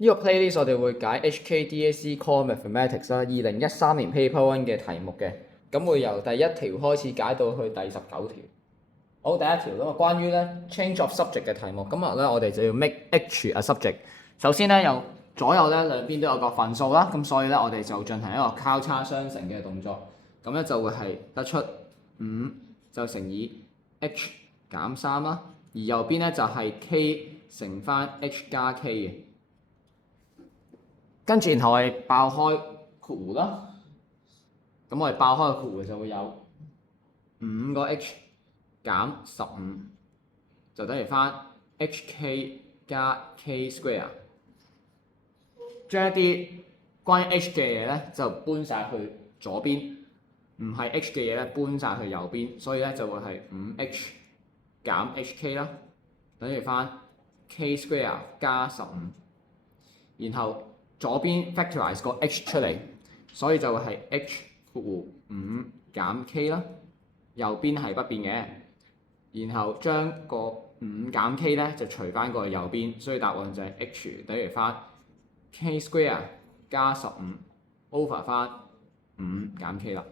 呢個 playlist 我哋會解 HKDAC Core Mathematics 啦，2013年 Paper 1嘅題目嘅，咁會由第一條開始解到去第19條。好，第一條咁啊，關於咧 change of subject 嘅題目，今日咧我哋就要 make H a subject。首先咧有左右咧兩邊都有個份數啦，咁所以咧我哋就進行一個交叉相乘嘅動作，咁咧就會係得出5就乘以 H 減3啦，而右邊咧就係 K 乘翻 H 加 K 嘅。跟住然後我哋爆開括弧啦，咁我哋爆開個括弧就會有5個 H 減15，就等於翻 HK 加 K square。將一啲關於 H 嘅嘢咧就搬晒去左邊，唔係 H 嘅嘢咧搬晒去右邊，所以咧就會係5H 減 HK 啦，等於翻 K square 加15，然後左邊 factorize 個 H 出嚟，所以就會係 H 括弧5減 K 啦，右邊係不變嘅，然後將個5減 K 咧就除翻過去右邊，所以答案就係 H 等於翻 K square 加15 over 翻5減 K 啦。